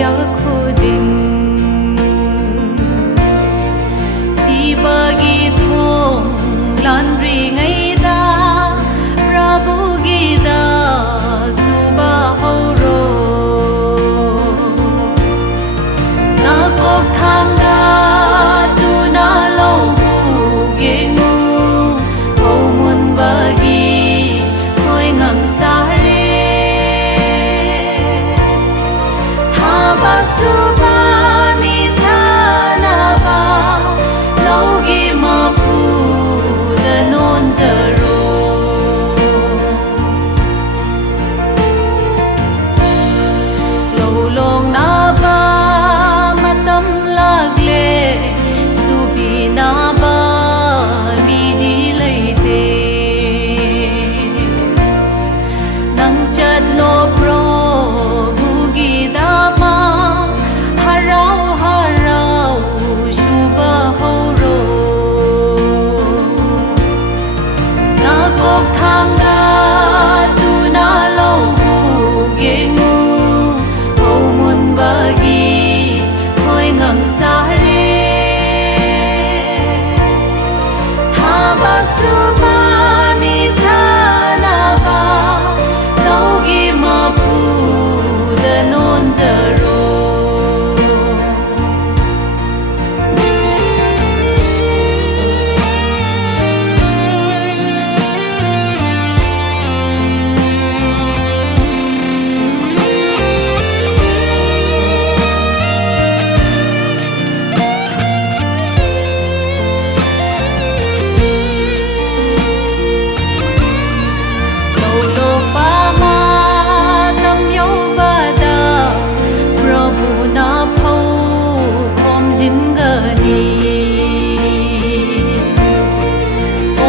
ya khudin si bagi thong lan ri ngai da prabhu gi da suba ho ro na kok thang da tu na lo bu ge ngu ho mun bagi thoi ngang sa re ha bak su ba mi tha na ba lo gi ma pu da non za ro lo long na ba ma tam lag le su bi na ba mi di lai te nang chat no pro bu gi da ma harau harau shu ba ho ro na kok thang da tu na lo bu ge ngu ho mun ba gi khoi ngang sa re ha bak su ba mi tha na ba lo gi ma pu da non za ro lo pa ma nam yo ba da prabhu na phau khom jin ga ni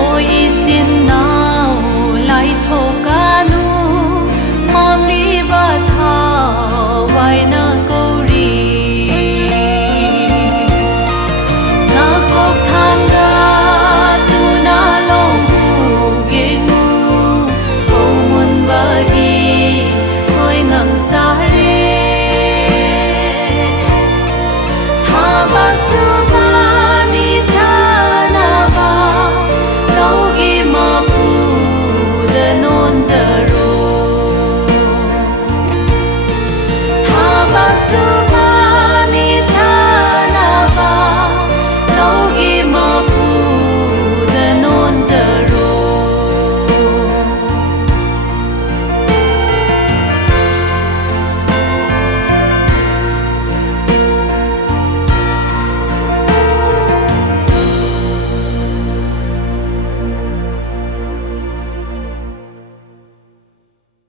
oi chin nao lai tho ka nu mang li ba tha wai na ko ri na kok thang ga tu na lo bu ge ngu ho mun ba gi khoi ngang sa re ha bak su ba mi tha na ba lo gi ma pu da non za ro